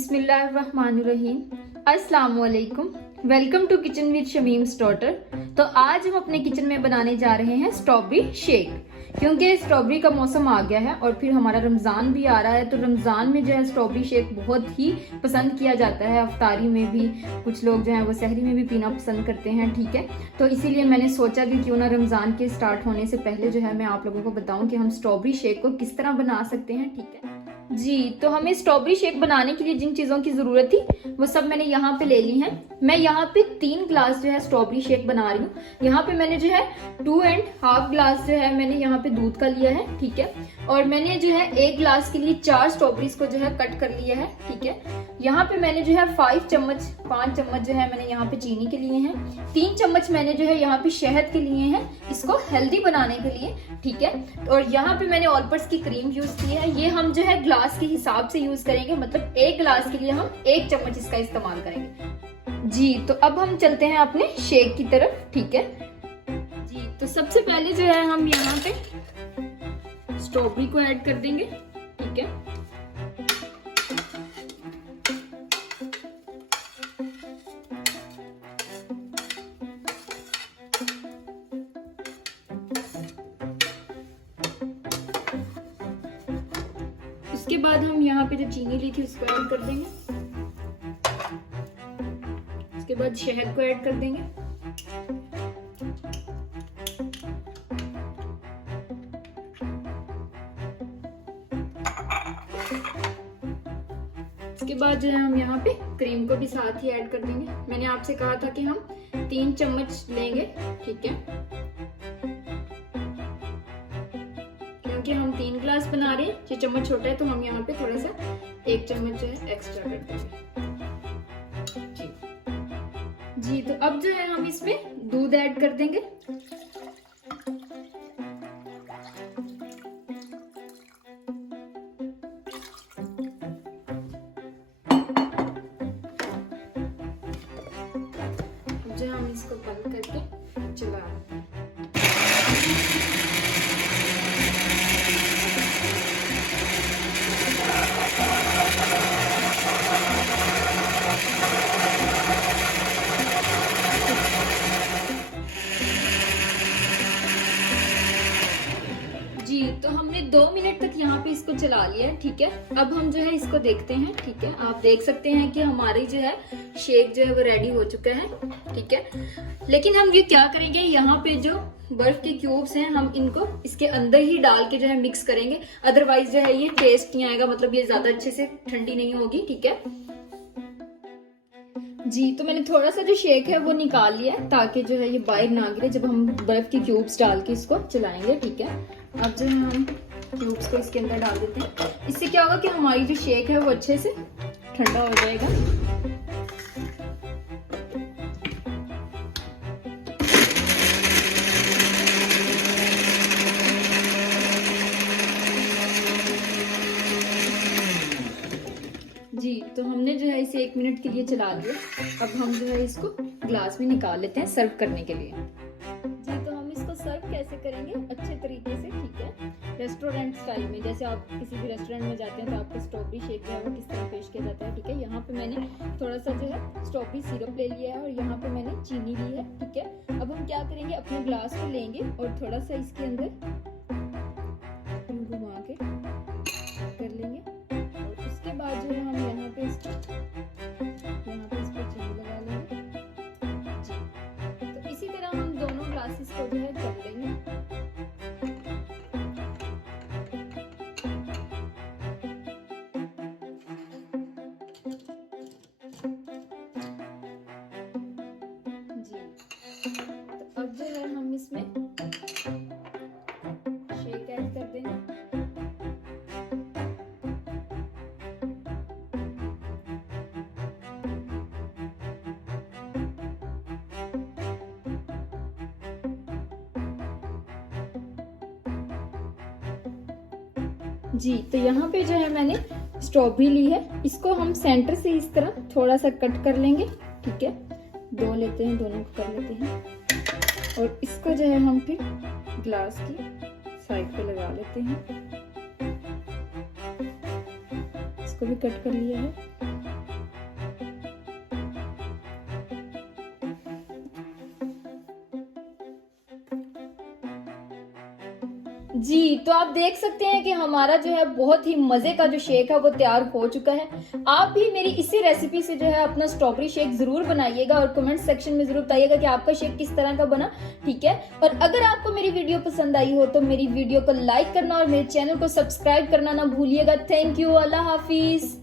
बिस्मिल्लाहिर्रहमानिर्रहीम। अस्सलामुअलैकुम। Welcome to kitchen with Shamim's daughter. तो आज हम अपने किचन में बनाने जा रहे हैं स्ट्रॉबेरी शेक, क्योंकि स्ट्रॉबेरी का मौसम आ गया है और फिर हमारा रमज़ान भी आ रहा है। तो रमज़ान में जो है स्ट्रॉबेरी शेक बहुत ही पसंद किया जाता है। अफ्तारी में भी कुछ लोग जो हैं वो सहरी में भी पीना पसंद करते हैं, ठीक है। तो इसीलिए मैंने सोचा कि क्यों ना रमज़ान के स्टार्ट होने से पहले जो है मैं आप लोगों को बताऊं कि हम स्ट्रॉबेरी शेक को किस तरह बना सकते हैं, ठीक है जी। तो हमें स्ट्रॉबेरी शेक बनाने के लिए जिन चीज़ों की ज़रूरत थी वो सब मैंने यहाँ पे ले ली हैं। मैं यहाँ पे 3 ग्लास जो है स्ट्रॉबेरी शेक बना रही हूँ। यहाँ पे मैंने जो है 2.5 ग्लास जो है मैंने यहाँ पे दूध का लिया है, ठीक है। और मैंने जो है 1 ग्लास के लिए 4 स्ट्रॉबेरीज को जो है कट कर लिया है, ठीक है। यहाँ पे मैंने जो है 5 चम्मच जो है मैंने यहाँ पे चीनी के लिए हैं। 3 चम्मच मैंने जो है यहाँ पे शहद के लिए हैं, इसको हेल्दी बनाने के लिए, ठीक है। और यहाँ पे मैंने ऑल पर्पस की क्रीम यूज की है। ये हम जो है ग्लास के हिसाब से यूज करेंगे, मतलब 1 ग्लास के लिए हम 1 चम्मच इसका इस्तेमाल करेंगे जी। तो अब हम चलते हैं अपने शेक की तरफ, ठीक है जी। तो सबसे पहले जो है हम यहाँ पे स्ट्रॉबेरी को ऐड कर देंगे, ठीक है। उसके बाद हम यहाँ पे जो चीनी ली थी उसको ऐड कर देंगे। उसके बाद शहद को ऐड कर देंगे। उसके बाद जो है हम यहाँ पे क्रीम को भी साथ ही ऐड कर देंगे। मैंने आपसे कहा था कि हम 3 चम्मच लेंगे, ठीक है, क्योंकि हम 3 ग्लास बना रहे हैं। ये चम्मच छोटा है तो हम यहाँ पे थोड़ा सा 1 चम्मच जो है एक्स्ट्रा कर देंगे जी। तो अब जो है हम इसमें दूध ऐड कर देंगे। जो हम इसको बंद करके चला देंगे। जी, तो हमने 2 मिनट तक यहाँ पे इसको चला लिया है, ठीक है। अब हम जो है इसको देखते हैं, ठीक है। आप देख सकते हैं कि हमारी जो है शेक जो है वो रेडी हो चुका है, ठीक है। लेकिन हम ये क्या करेंगे, यहाँ पे जो बर्फ के क्यूब्स हैं हम इनको इसके अंदर ही डाल के जो है मिक्स करेंगे। अदरवाइज जो है ये टेस्ट नहीं आएगा, मतलब ये ज्यादा अच्छे से ठंडी नहीं होगी, ठीक है जी। तो मैंने थोड़ा सा जो शेक है वो निकाल लिया है ताकि जो है ये बाहर ना गिरे जब हम बर्फ के क्यूब्स डाल के इसको चलाएंगे, ठीक है। अब जो है हम क्यूब्स को इसके अंदर डाल देते हैं। इससे क्या होगा कि हमारी जो शेक है वो अच्छे से ठंडा हो जाएगा। जी, तो हमने जो है इसे 1 मिनट के लिए चला दिया। अब हम जो है इसको ग्लास में निकाल लेते हैं सर्व करने के लिए जी। तो हम इसको सर्व कैसे करेंगे अच्छे तरीके से, ठीक है, रेस्टोरेंट स्टाइल में। जैसे आप किसी भी रेस्टोरेंट में जाते हैं तो आपको स्ट्रॉबेरी शेक जो है वो किस तरह पेश किया जाता है, ठीक है। यहाँ पे मैंने थोड़ा सा जो है स्ट्रॉबेरी सिरप ले लिया है और यहाँ पे मैंने चीनी ली है, ठीक है। अब हम क्या करेंगे, अपने ग्लास को लेंगे और थोड़ा सा इसके अंदर घुमा के कर लेंगे। और उसके बाद जो है हम यहाँ पे इस पर चीनी लगा लेंगे जी। तो इसी तरह हम दोनों ग्लासेस को जो है कर लेंगे। तो अब जो है हम इसमें शेक ऐड कर देंगे। जी, तो यहाँ पे जो है मैंने स्ट्रॉबेरी ली है, इसको हम सेंटर से इस तरह थोड़ा सा कट कर लेंगे, ठीक है। 2 लेते हैं, दोनों को कर लेते हैं और इसको जो है हम फिर ग्लास की साइड पे लगा लेते हैं। इसको भी कट कर लिया है। जी, तो आप देख सकते हैं कि हमारा जो है बहुत ही मजे का जो शेक है वो तैयार हो चुका है। आप भी मेरी इसी रेसिपी से जो है अपना स्ट्रॉबेरी शेक जरूर बनाइएगा और कमेंट सेक्शन में जरूर बताइएगा कि आपका शेक किस तरह का बना। ठीक है, और अगर आपको मेरी वीडियो पसंद आई हो तो मेरी वीडियो को लाइक करना और मेरे चैनल को सब्सक्राइब करना ना भूलिएगा। Thank you, Allah Hafiz.